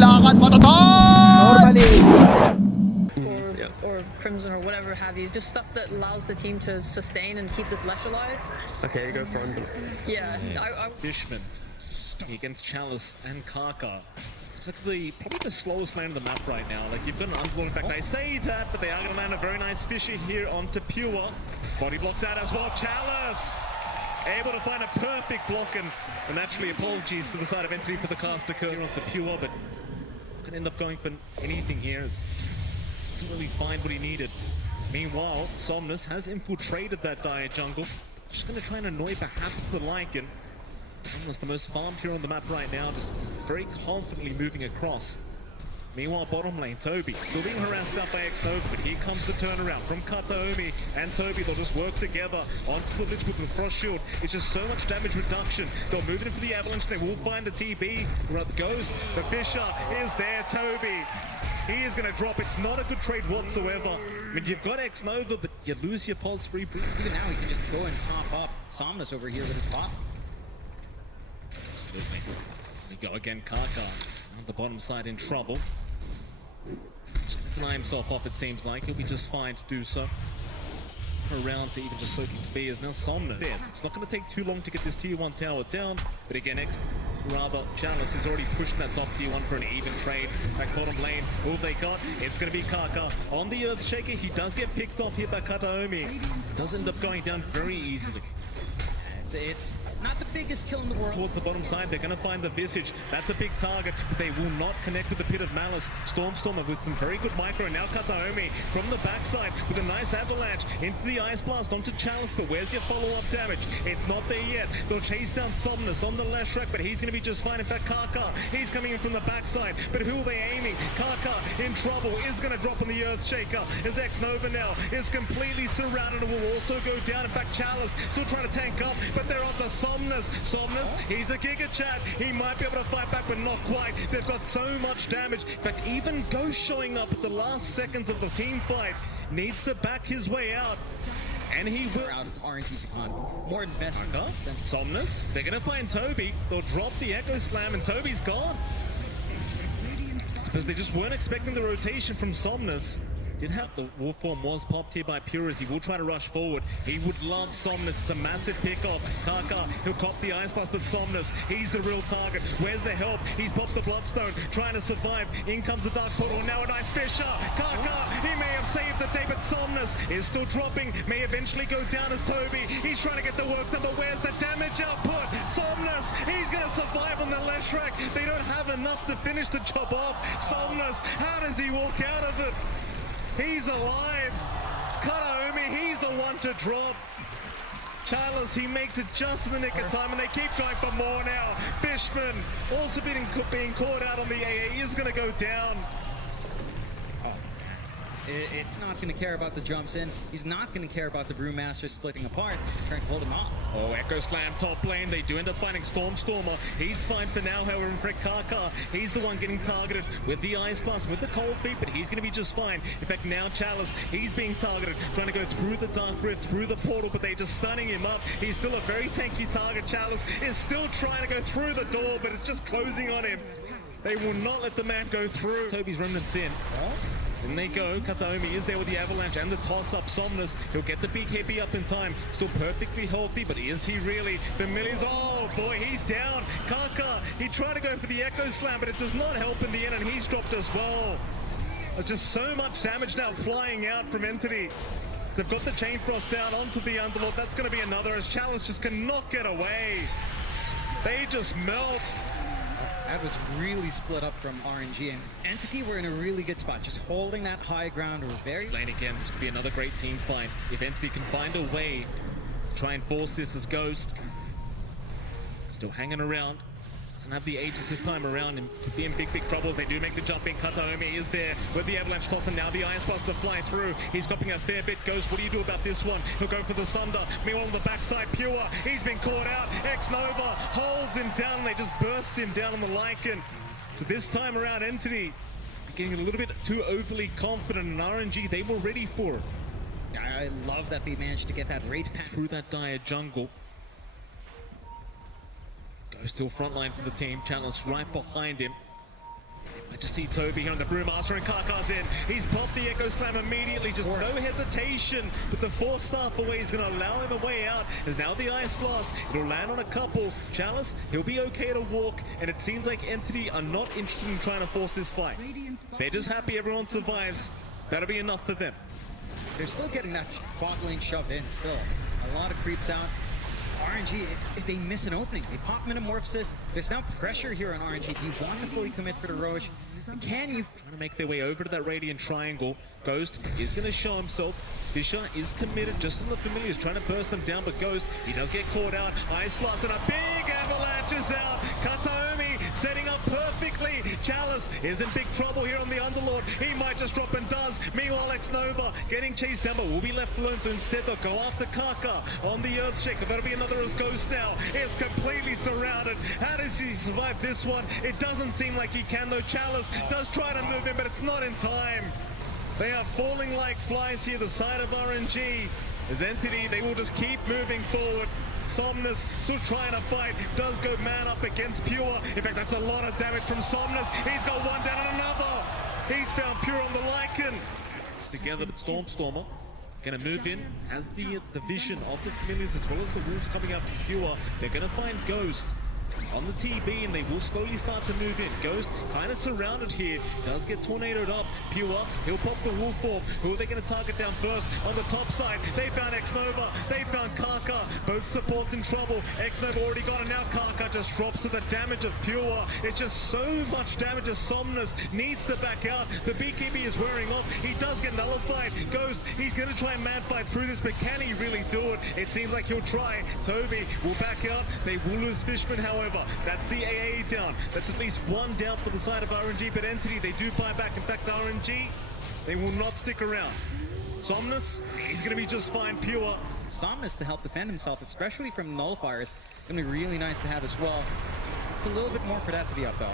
lakad matatag! Normally. Or Crimson or whatever have you, just stuff that allows the team to sustain and keep this Lesh alive. Okay, you go front. Yeah, Fishman against Chalice and Kaka. Specifically, probably the slowest lane on the map right now. Like, you've got an unblown. In fact, I say that, but they are going to land a very nice Fisher here onto Pure. Body blocks out as well. Chalice able to find a perfect block, and naturally, apologies to the side of Entity for the caster curve onto Pure, but could end up going for anything here. Doesn't really find what he needed. Meanwhile, Somnus has infiltrated that dire jungle. Just going to try and annoy perhaps the Lycan. Somnus, the most farmed here on the map right now, just very confidently moving across. Meanwhile, bottom lane, Toby still being harassed up by X-Nova, but here comes the turnaround from Kataomi and Toby. They'll just work together onto the Lich with the Frost Shield. It's just so much damage reduction. They'll move it in for the Avalanche. They will find the TB. Ghost, the Fisher is there. Toby, he is going to drop. It's not a good trade whatsoever. I mean, you've got X-Nova, but you lose your pulse free. Even now, he can just go and top up Somnus over here with his pop. Absolutely. We go again, Kaka on the bottom side in trouble. Just deny himself off, it seems like. He'll be just fine to do so. Around to even just soaking spears. Now Somnus there, so it's not going to take too long to get this tier 1 tower down. But again, Chalice is already pushing that top tier 1 for an even trade. Back bottom lane, all they got, it's going to be Kaka on the Earthshaker. He does get picked off here by Kataomi. Does end up going down very easily. It's not the biggest kill in the world. Towards the bottom side, they're going to find the Visage. That's a big target, but they will not connect with the Pit of Malice. Stormstormer with some very good micro. Now Kataomi from the backside with a nice avalanche into the Ice Blast onto Chalice, but where's your follow-up damage? It's not there yet. They'll chase down Somnus on the Leshrac, but he's going to be just fine. In fact, Kaka, he's coming in from the backside, but who are they aiming? Kaka in trouble, is going to drop on the Earthshaker as X-Nova now is completely surrounded and will also go down. In fact, Chalice still trying to tank up, but they're onto Somnus. Somnus, he's a Giga Chat. He might be able to fight back, but not quite. They've got so much damage. In fact, even Ghost showing up at the last seconds of the team fight needs to back his way out. And he will. Out of RNG Second. More investment. Somnus, they're going to find Toby. They'll drop the Echo Slam, and Toby's gone. It's because they just weren't expecting the rotation from Somnus. Did have the war form was popped here by Pure as he will try to rush forward. He would love Somnus. It's a massive pick-off. Kaka, he'll cop the Ice Blast with Somnus. He's the real target. Where's the help? He's popped the Bloodstone, trying to survive. In comes the Dark Portal. Now a nice Fisher. Kaka, he may have saved the day, but Somnus is still dropping. May eventually go down as Toby. He's trying to get the work done, but where's the damage output? Somnus, he's going to survive on the Leshrac. They don't have enough to finish the job off. Somnus, how does he walk out of it? He's alive. It's Kataomi. He's the one to drop. Chalice, he makes it just in the nick of time, and they keep going for more now. Fishman also being caught out on the AA. He is going to go down. It's not going to care about the jumps in. He's not going to care about the Brewmaster splitting apart, trying to hold him off. Oh, Echo Slam top lane. They do end up finding Stormstormer. He's fine for now, however, in fact, Kaka, he's the one getting targeted with the Ice Blast, with the Cold Feet, but he's going to be just fine. In fact, now Chalice, he's being targeted, trying to go through the Dark Rift, through the portal, but they're just stunning him up. He's still a very tanky target. Chalice is still trying to go through the door, but it's just closing on him. They will not let the man go through. Toby's remnants in. In they go. Kataomi is there with the Avalanche and the toss-up. Somnus, he'll get the BKB up in time. Still perfectly healthy, but is he really? Familiar's, oh boy, he's down. Kaka, he tried to go for the Echo Slam, but it does not help in the end, and he's dropped as well. There's just so much damage now flying out from Entity. So they've got the Chain Frost down onto the Underlord. That's going to be another, as Chalice just cannot get away. They just melt. That was really split up from RNG, and Entity were in a really good spot, just holding that high ground. We're very lane again. This could be another great team fight. If Entity can find a way to try and force this as Ghost. Still hanging around. Doesn't have the Aegis this time around and could be in big trouble. They do make the jump in. Kataomi is there with the Avalanche toss, and now the Ice Blast to fly through. He's copying a fair bit. Ghost, what do you do about this one? He'll go for the Sunder. Meanwhile on the backside, Pure, he's been caught out. X-Nova holds him down, and they just burst him down on the Lycan. So this time around, Entity getting a little bit too overly confident, in RNG they were ready for it. I love that they managed to get that Wraith pack through that dire jungle. Still front line for the team. Chalice right behind him. I just see Toby here on the Brewmaster and Kaka's in. He's popped the Echo Slam immediately, just no hesitation. But the 4-staff away is going to allow him a way out. As now the Ice Blast, it'll land on a couple. Chalice, he'll be okay to walk. And it seems like Entity are not interested in trying to force this fight. They're just happy everyone survives. That'll be enough for them. They're still getting that bot lane shoved in still. A lot of creeps out. RNG, if they miss an opening, they pop Metamorphosis. There's now pressure here on RNG. Do you want to fully commit for the Roche? Can you? Trying to make their way over to that Radiant Triangle. Ghost is going to show himself. Fisher is committed just on the familiars, trying to burst them down, but Ghost, he does get caught out. Ice Blast and a big avalanche is out. Kataomi setting up perfectly. Chalice is in big trouble here on the Underlord. He might just drop and does. Meanwhile, X-Nova getting chased down, but will be left alone. So instead, they'll go after Kaka on the Earthshaker. That'll be another as Ghost now. Is completely surrounded. How does he survive this one? It doesn't seem like he can, though. Chalice does try to move in, but it's not in time. They are falling like flies here, the side of RNG. As Entity, they will just keep moving forward. Somnus still trying to fight, does go man up against Pure. In fact, that's a lot of damage from Somnus. He's got one down and another. He's found Pure on the Lycan. Together, but Stormstormer gonna move in as the vision of the familiars as well as the wolves coming up from Pure. They're gonna find Ghost on the TB, and they will slowly start to move in. Ghost kind of surrounded here, does get tornadoed up. Pure, he'll pop the wolf form. Who are they going to target down first? On the top side, they found X-Nova, they found Kaka. Both supports in trouble. X-Nova already got it, now Kaka just drops to the damage of Pure. It's just so much damage as Somnus needs to back out. The BKB is wearing off. He does get nullified. Ghost, he's going to try and man fight through this, but can he really do it? It seems like he'll try. Toby will back out. They will lose Fishman, however. That's the AA down. That's at least one down for the side of RNG, but Entity, they do buy back. In fact, RNG, they will not stick around. Somnus, he's going to be just fine. Pure. Somnus to help defend himself, especially from nullifiers. It's going to be really nice to have as well. It's a little bit more for that to be up, though.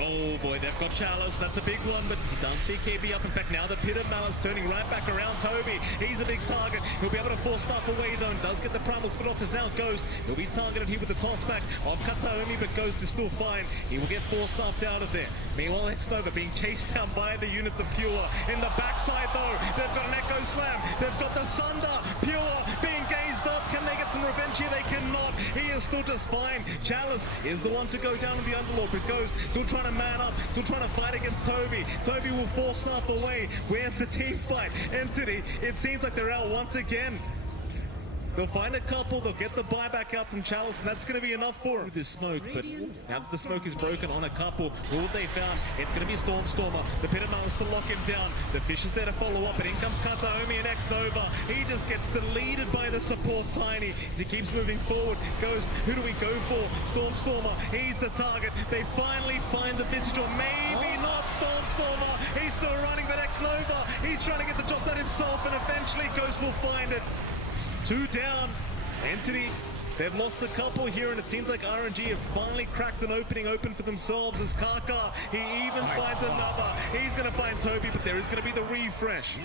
Oh boy, they've got Chalice. That's a big one, but he does BKB up. In fact, now the Pit of Malice turning right back around Toby. He's a big target. He'll be able to force stuff away, though, and does get the primal split off as now Ghost. He'll be targeted here with the toss back of Kataomi, but Ghost is still fine. He will get forced stuffed out of there. Meanwhile, X-Nova being chased down by the units of Pure. In the backside, though, they've got an Echo Slam. They've got the Sunder. Pure being gazed up. Can they get some revenge here? They cannot. He is still just fine. Chalice is the one to go down with the Underlord, but Ghost still trying to man up, still trying to fight against Toby. Toby will force stuff away. Where's the team fight? Entity, it seems like they're out once again. They'll find a couple, they'll get the buyback out from Chalice, and that's going to be enough for him. This smoke, but now that the smoke is broken on a couple, who have they found? It's going to be Stormstormer. The Pit of Malice to lock him down. The Fish is there to follow up, and in comes Kataomi and X-Nova. He just gets deleted by the support Tiny as he keeps moving forward. Ghost, who do we go for? Stormstormer, he's the target. They finally find the Visage, or maybe not Stormstormer. He's still running, but X-Nova, he's trying to get the job done himself, and eventually Ghost will find it. 2 down. Entity, they've lost a couple here, and it seems like RNG have finally cracked an opening open for themselves as Kaka, he even finds another. He's going to find Toby, but there is going to be the refresh.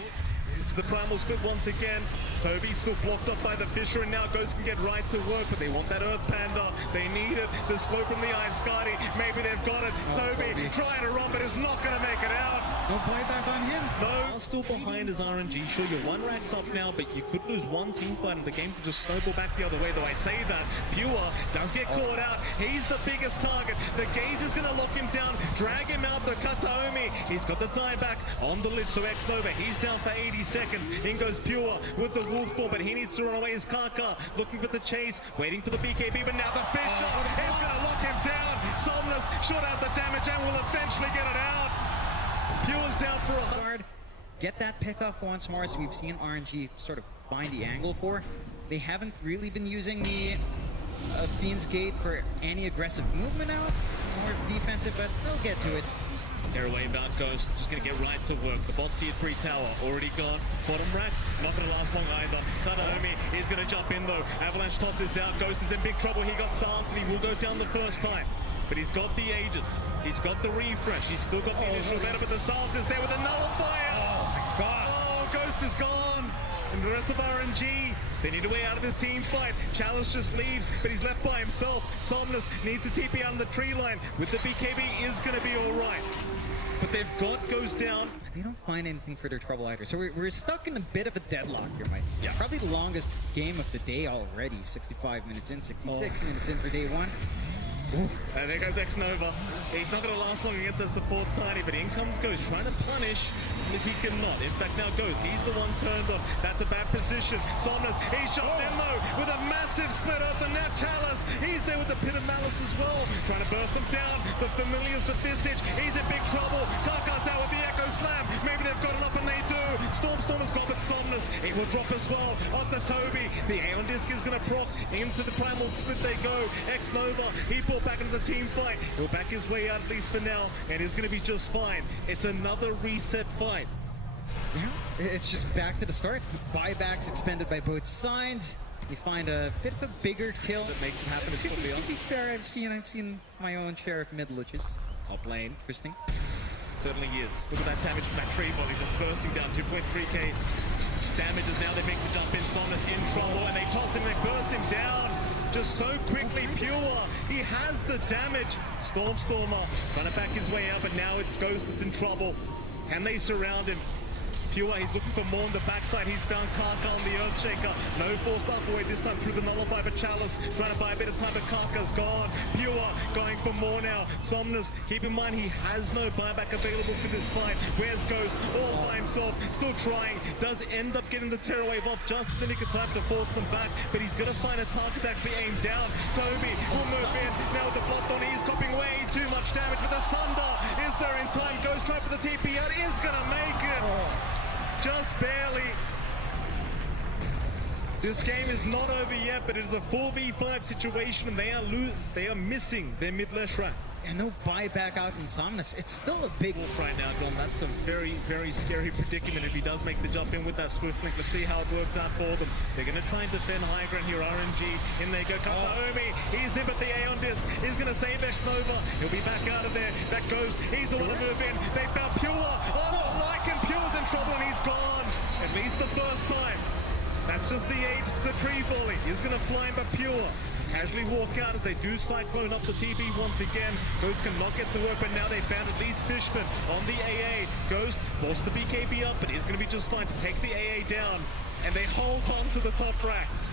To the primal split once again. Toby's still blocked up by the Fisher, and now Ghost can get right to work, but they want that Earth Panda. They need it. The slow from the Ice Scotty. Maybe they've got it. Toby trying to run, but is not going to make it out. No playback on him. No. Still behind is RNG. Sure, you're 1 racks up now, but you could lose one team fight and the game could just snowball back the other way. Though I say that, Pure does get caught out. He's the biggest target. The Gaze is going to lock him down, drag him out. The Kataomi, he's got the dieback on the Lich, so X-Nova, he's down for 80 seconds. In goes Pure with the wolf form, but he needs to run away as Kaka, looking for the chase, waiting for the BKB, but now the Fisher is going to lock him down. Somnus shot out the damage and will eventually get it out. Pure's down for a Hard. Get that pick off once more, so we've seen RNG sort of find the angle for. They haven't really been using the Fiend's Gate for any aggressive movement out, more defensive, but they'll get to it. They're away about Ghost, just going to get right to work. The bot tier 3 tower already gone. Bottom racks, not going to last long either. Kataomi is going to jump in though. Avalanche tosses out. Ghost is in big trouble. He got silenced and he will go down the first time. But he's got the Aegis. He's got the refresh. He's still got the initial better, but the silence is there with a nullifier. Oh my god. Oh, Ghost is gone. And the rest of RNG, they need a way out of this team fight. Chalice just leaves, but he's left by himself. Somnus needs to TP out on the tree line. With the BKB is going to be all right. but they've got Ghost down. They don't find anything for their trouble either. So we're stuck in a bit of a deadlock here, Mike. Yeah. Probably the longest game of the day already. 65 minutes in, 66 minutes in for day one. And there goes X-Nova. He's not going to last long against that support Tiny, but in comes Ghost, trying to punish as he cannot. In fact, now Ghost, he's the one turned off. That's a bad position. Somnus, he's shot in though with a massive split up, and now Chalice, he's there with the Pit of Malice as well. Trying to burst him down. The Familiar's the Visage. He's in big trouble. Kaka's out with the Echo Slam. Maybe they've got it up, and they do. Storm's got it. Somnus, it will drop as well. Onto Toby. The Aeon Disc is going to proc. Into the Primal Split they go. X-Nova, he pulled back into the team fight. He'll back his way out at least for now, and he's going to be just fine. It's another reset fight. Yeah, it's just back to the start. Buybacks expended by both sides. You find a bit of a bigger kill. That makes it happen, it's To probably on. be fair, I've seen my own share of mid liches. Top lane. Interesting. Certainly is. Look at that damage from that tree volley just bursting down 2.3k damages. Now they make the jump in. Somnus in trouble, and they toss him, they burst him down just so quickly. Pure, he has the damage. Stormer trying to back his way out, but now it's Ghost that's in trouble. Can they surround him? Pure, he's looking for more on the backside. He's found Kaka on the Earthshaker. No forced up away this time through the nullify, but Chalice trying to buy a bit of time, but Kaka's gone. Pure going for more now. Somnus, keep in mind he has no buyback available for this fight. Where's Ghost? All by himself, still trying. Does end up getting the Terror Wave off just in the nick of time to force them back, but he's gonna find a target that be aimed down. Toby will move in. Now with the block on, he's copying way too much damage, but the Sunder is there in time. Ghost trying for the TP out, is gonna make it. Just barely. This game is not over yet, but it is a 4v5 situation, and they are missing their mid-lash rack. And no buyback out in Somnus. It's still a big Wolf right now, Don. That's a very, very scary predicament if he does make the jump in with that swift link. Let's see how it works out for them. They're going to try and defend high ground here. RNG, in they go. Kapaomi, he's in, but the Aeon Disc is going to save X-Nova. He'll be back out of there. That Ghost, he's the one to move in. They found Pure. Oh, no, Lycan, Pure's in trouble, and he's gone. At least the first time. That's just the age to the tree volley. He's going to fly him, but Pure casually walk out as they do cyclone up the TP once again. Ghost cannot get to work, but now they found at least Fishman on the AA. Ghost forced the BKB up, but he's going to be just fine to take the AA down. And they hold on to the top racks.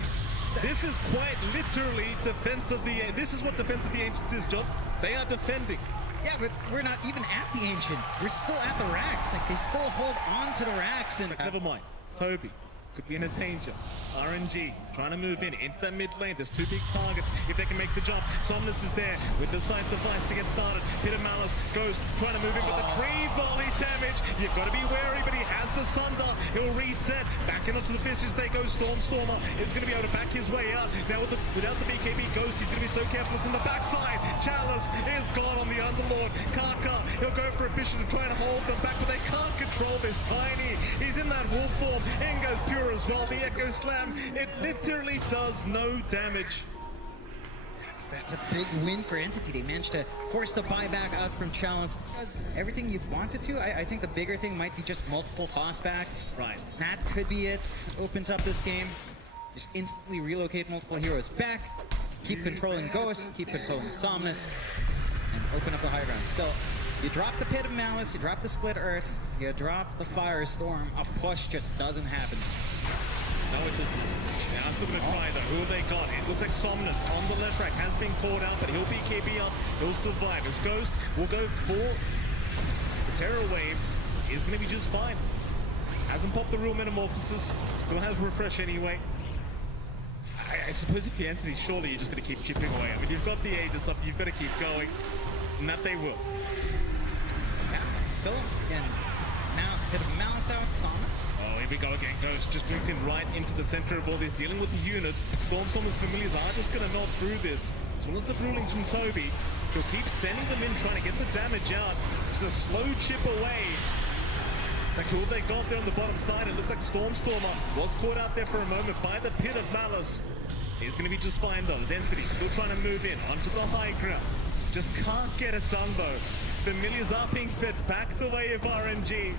This is quite literally defense of the... This is what defense of the Ancients is, John. They are defending. Yeah, but we're not even at the Ancient. We're still at the racks. Like, they still hold on to the racks. And Never mind. Toby could be in a danger. RNG trying to move in into that mid lane. There's two big targets if they can make the jump. Somnus is there with the scythe device to get started. Pit of Malice goes trying to move in, but the tree volley damage. You've got to be wary, but he has the Sunder. He'll reset. Back in onto the Fissures they go. Stormer is going to be able to back his way out. Now without the BKB Ghost, he's going to be so careful. It's in the backside. Chalice is gone on the Underlord. Kaka, he'll go for a Fisher to try and hold them back, but they can't control this Tiny. He's in that wolf form. In goes Pure as well. The Echo Slam, it literally does no damage. that's a big win for Entity. They managed to force the buyback out from Challenge. Does everything you wanted to. I think the bigger thing might be just multiple tossbacks. Right. That could be it. Opens up this game. Just instantly relocate multiple heroes back. Keep controlling Ghost. Keep controlling Somnus. And open up the high ground. Still, you drop the Pit of Malice. You drop the Split Earth. You drop the Firestorm. A push just doesn't happen. No, it doesn't. Now still going to try though. Who have they got? It looks like Somnus on the left track has been caught out, but he'll be KB up. He'll survive. As Ghost will go for the Terror Wave. Is going to be just fine. Hasn't popped the real Metamorphosis. Still has Refresh anyway. I suppose if you're Anthony, surely you're just going to keep chipping away. I mean, you've got the Aegis up, you've got to keep going. And that they will. Yeah, still, again, now Pit of Malice out, Somnus. Oh, here we go again. Ghost just blinks in right into the center of all this, dealing with the units. Storm's familiars are just going to nod through this. As well as the rulings from Toby. He'll keep sending them in, trying to get the damage out. Just a slow chip away. That's all they got there on the bottom side. It looks like Stormer was caught out there for a moment by the Pit of Malice. He's going to be just fine though. As Entity still trying to move in onto the high ground. Just can't get it done though. Familiars are being fed back the way of RNG.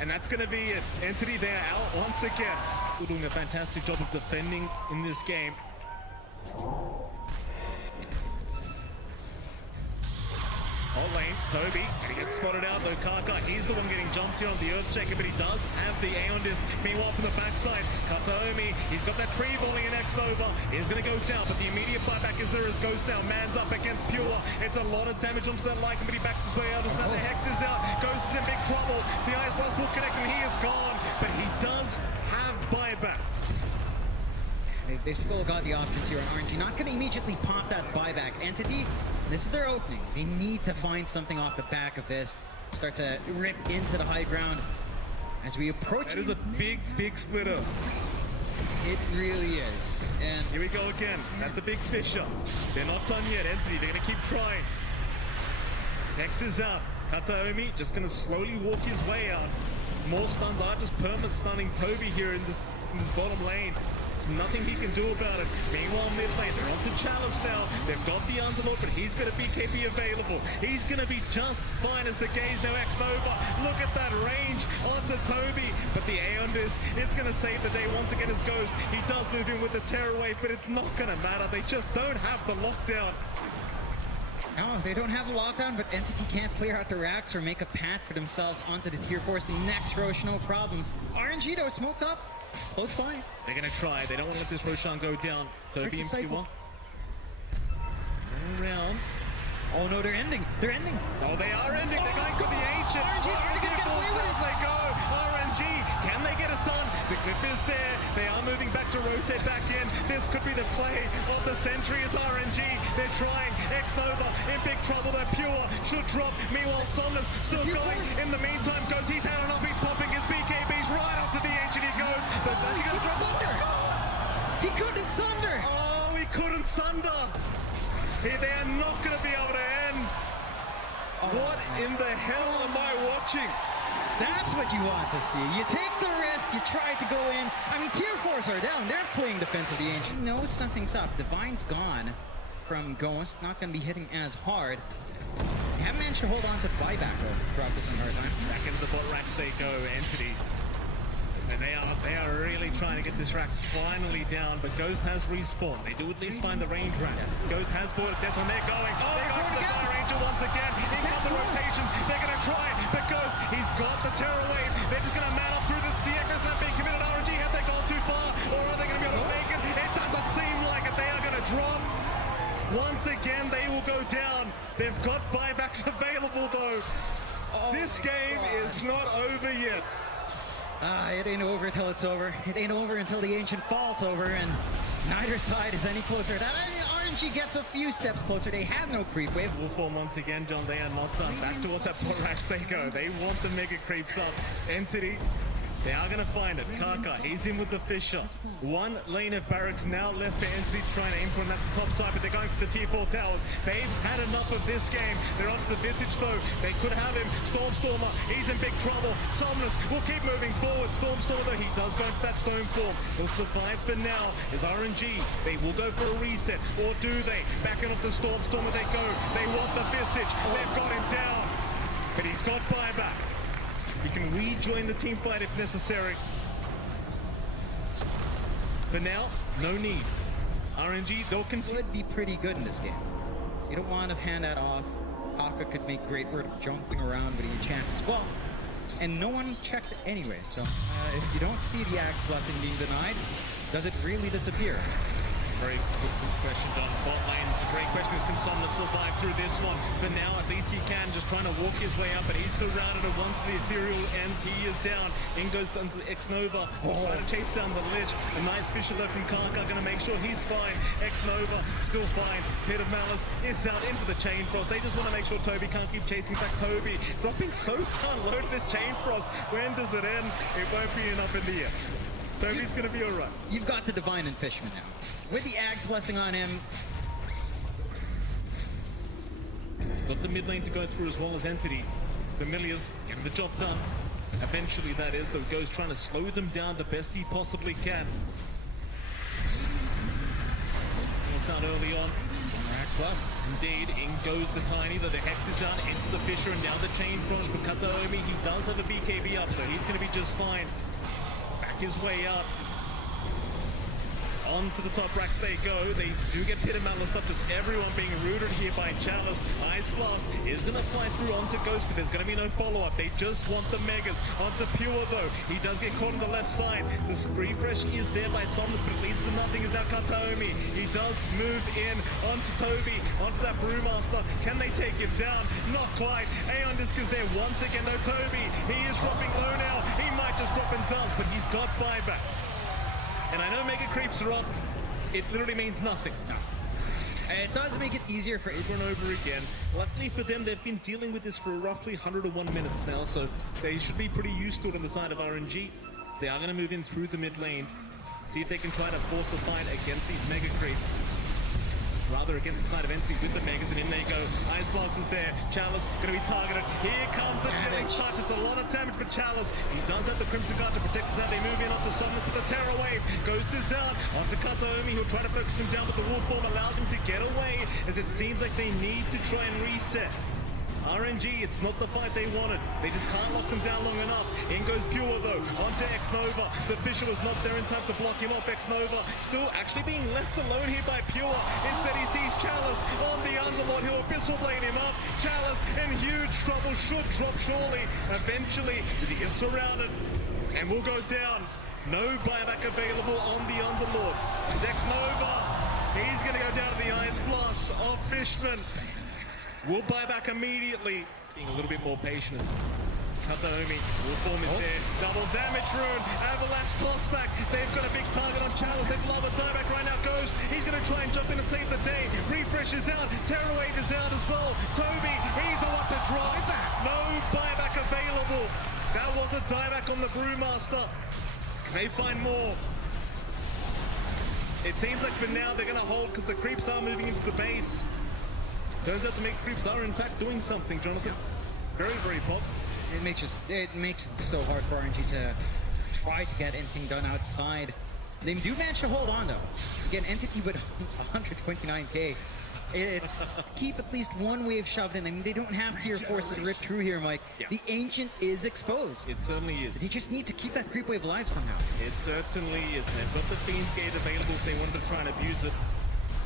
And that's going to be it. Entity there out once again. Still doing a fantastic job of defending in this game. Hot lane, Toby, and he gets spotted out though. Kaka, he's the one getting jumped here on the Earthshaker, but he does have the Aeon Disc. Meanwhile, from the backside, Kataomi, he's got that tree volley in X-Nova. He's going to go down, but the immediate buyback is there as Ghost now. Man's up against Pure. It's a lot of damage onto that Lycan, but he backs his way out. Now the Hex is out. Ghost is in big trouble. The Ice Blast will connect him. He is gone, but he does have buyback. They've still got the options here on RNG. Not going to immediately pop that buyback. Entity, this is their opening. They need to find something off the back of this. Start to rip into the high ground as we approach. That is a big, big splitter. It really is. And here we go again. That's a big Fisher. They're not done yet, Entity. They're going to keep trying. Hex is out. Kataomi just going to slowly walk his way out. More stuns are just perma-stunning Toby here in this bottom lane. There's nothing he can do about it. Meanwhile, mid lane, they're onto Chalice now. They've got the Underlord, but he's got a BKB available. He's going to be just fine as the gaze now X-Nova. Look at that range onto Toby. But the Aeon Disc, it's going to save the day once again as Ghost. He does move in with the Terror Wave, but it's not going to matter. They just don't have the lockdown. no, they don't have a lockdown, but Entity can't clear out the racks or make a path for themselves onto the tier 4's next Roche, no problems. RNG though, smoked up. Close by. They're going to try. They don't want to let this Roshan go down. Toby and Pure. Around. Oh no, they're ending. They're ending. Oh, they are ending. They're going for the Ancient. RNG, Get away with it. They go. RNG. Can they get it done? The clip is there. They are moving back to rotate back in. This could be the play of the century as RNG. They're trying. X-Nova in big trouble. They're Pure. Should drop. Meanwhile, Somnus still going. In the meantime, goes. He's had enough. He's popping his BKBs right up to the Ancient. He goes. But he got drop. He couldn't sunder. Oh, he couldn't sunder. They are not going to be able to end. What in the hell am I watching? That's what you want to see. You take the risk, you try to go in. I mean, tier 4s are down. They're playing defense of the Ancient. Knows something's up. Divine's gone from Ghost. Not going to be hitting as hard. They haven't managed to hold on to buyback though throughout this entire time. Back into the bot racks they go, Entity. And they are really trying to get this Rax finally down, but Ghost has respawned. They do at least find the range Rax. Ghost has bought it. That's when they're going. They're going for the Fire Angel once again. In come the rotations. They're going to try, but Ghost, he's got the Terror Wave. They're just going to man up through this. The Echo's not being committed. RNG, have they gone too far? Or are they going to be able to make it? It doesn't seem like it. They are going to drop. Once again, they will go down. They've got buybacks available, though. This game is not over yet. It ain't over until it's over. It ain't over until the Ancient falls over, and neither side is any closer. That RNG gets a few steps closer. They had no creep wave. Wolfform once again, John. They are not done. Back towards that pot racks they go. They want the mega creeps up. Entity. They are going to find it. Kaka, he's in with the Fisher. One lane of barracks now left for Entity trying to implement. That's the top side, but they're going for the tier 4 towers. They've had enough of this game. They're onto the Visage though. They could have him. Stormstormer, he's in big trouble. Somnus will keep moving forward. Stormstormer though, he does go for that stone form. He'll survive for now. Is RNG. They will go for a reset. Or do they? Backing off the Stormstormer they go. They want the Visage. They've got him down. But he's got buyback. He can rejoin the team fight if necessary. For now, no need. RNG, they'll continue. Would be pretty good in this game. So you don't want to hand that off. Kaka could make great work of jumping around with the enchant as well. And no one checked anyway. So if you don't see the Axe Blessing being denied, does it really disappear? Very good question, John. Bot lane, a great question is can Somnus survive through this one? For now, at least he can, just trying to walk his way up, but he's surrounded, and once the ethereal ends, he is down. In goes into X-Nova, trying to chase down the Lich. A nice Fisher left from Kaka, gonna make sure he's fine. X-Nova, still fine. Pit of Malice is out into the Chain Frost. They just want to make sure Toby can't keep chasing back Toby. Dropping so unloaded this Chain Frost. When does it end? It won't be enough in the end. Toby's gonna be alright. You've got the Divine and Fishman now. With the Axe Blessing on him. Got the mid lane to go through as well as Entity. Familiars getting the job done. Eventually that is, though Ghost trying to slow them down the best he possibly can. It's out early on. Racks left. Indeed, in goes the Tiny, though the Hex is out into the Fisher and down the Chain Frost. But Kataomi, he does have a BKB up, so he's going to be just fine. Back his way up. Onto the top racks they go. They do get hit and stuff, just everyone being rooted here by Chalice. Ice Blast is going to fly through onto Ghost, but there's going to be no follow-up. They just want the Megas. Onto Pure, though. He does get caught on the left side. The refresh is there by Somnus, but it leads to nothing. Is now Kataomi. He does move in onto Toby, onto that Brewmaster. Can they take him down? Not quite. Aeon Disc is there once again, though. Toby, he is dropping low now. He might just drop and does, but he's got buyback. And I know Mega Creeps are up. It literally means nothing. No. It does make it easier for over and over again. Luckily for them, they've been dealing with this for roughly 101 minutes now, so they should be pretty used to it on the side of RNG. So they are going to move in through the mid lane, see if they can try to force a fight against these Mega Creeps. Rather against the side of entry with the Megas, and in they go. Ice Blast is there. Chalice going to be targeted. Here comes the chilling touch. It's a lot of damage for Chalice. He does have the Crimson Guard to protect us now. They move in onto Summons, but the Terror Wave goes to Zard. Onto Kataomi, who'll try to focus him down, but the Wolf Form allows him to get away, as it seems like they need to try and reset. RNG, it's not the fight they wanted. They just can't lock them down long enough. In goes Pure, though, onto X-Nova. The Fisher was not there in time to block him off. X-Nova still actually being left alone here by Pure. Instead, he sees Chalice on the Underlord. He'll Abyssal Blade him up. Chalice in huge trouble. Should drop surely. Eventually, as he is surrounded and will go down. No buyback available on the Underlord. It's X-Nova. He's going to go down to the Ice Blast of Fishman. We'll buy back immediately. Being a little bit more patient as Kataomi, Wolf Form is there. Double damage rune. Avalanche toss back. They've got a big target on Chalice. They've love a dieback right now. Ghost. He's going to try and jump in and save the day. Refresh is out. Terror Wave is out as well. Toby, he's the one to drive that. No buyback available. That was a dieback on the Brewmaster. Can they find more? It seems like for now they're going to hold because the creeps are moving into the base. Turns out the Mega Creeps are in fact doing something, Jonathan. Very, very pop. It makes it so hard for RNG to try to get anything done outside. They do manage to hold on though. Again, Entity with 129k. It's keep at least one wave shoved in. I mean, they don't have tier 4s to rip through here, Mike. Yeah. The Ancient is exposed. It certainly is. They just need to keep that creep wave alive somehow. It certainly is. They've got the Fiend's Gate available if they wanted to try and abuse it.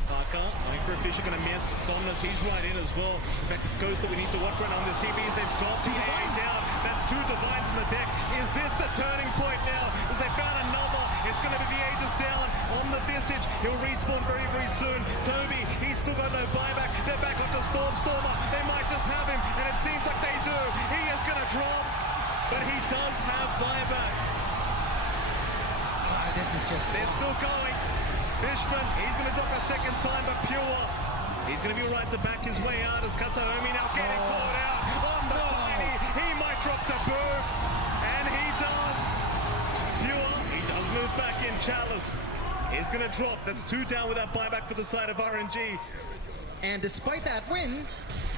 Parker, Microfish are going to miss. Somnus, he's right in as well. In fact, it's Ghost that we need to watch right on this TVs. They've got the A down. That's 2 Divines in the deck. Is this the turning point now? As they found another. It's going to be the Aegis down on the Visage. He'll respawn very, very soon. Toby, he's still got no buyback. They're back up to Stormer. They might just have him, and it seems like they do. He is going to drop, but he does have buyback. This is just... They're still going. Fishman, he's going to drop a second time, but Pure, he's going to be right to back his way out as Kataomi now getting caught out on the Tiny. He might drop to Boo, and he does. Pure, he does move back in. Chalice is going to drop. That's 2 down with that buyback for the side of RNG. And despite that win,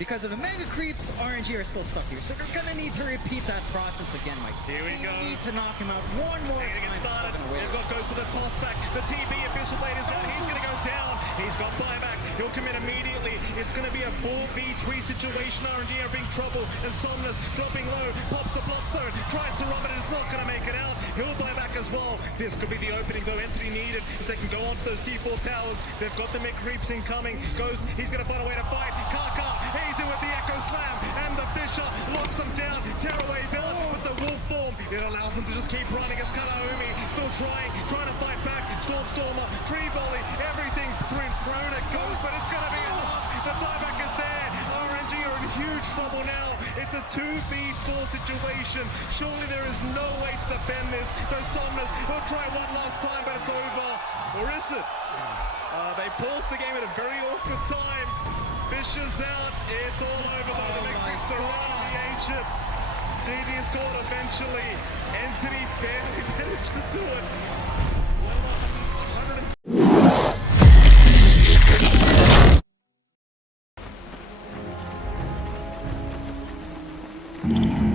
because of the Mega Creeps, RNG are still stuck here. So they're going to need to repeat that process again, Mike. Here we go. They need to knock him out one more time. Get started. They've got goes for the toss back. The TB Abyssal Blade is out. He's going to go down. He's got buyback. He'll commit immediately. It's going to be a 4v3 situation. RNG are being trouble. And Somnus dropping low. Pops the Bloodstone. Tries to run it. It's not going to make it out. He'll buy back as well. This could be the opening, though. Entry needed. If they can go onto those T4 towers. They've got the Mega Creeps incoming. Goes. He's going to find a way to fight. Kaka. He's in with the Echo Slam. And the Fisher locks them down. Tearaway villain with the Wolf Form. It allows them to just keep running as Kataomi still trying to fight back. Stormer, Tree Volley, everything thrown at Ghost, but it's going to be enough. The dieback is there. RNG are in huge trouble now. It's a 2v4 situation. Surely there is no way to defend this. Those Somnus will try one last time, but it's over. Or is it? They paused the game at a very awkward time. Fisher's out. It's all over though. The Mega Creeps surround the Ancient. GG is called eventually. Entity barely managed to do it. Well, 100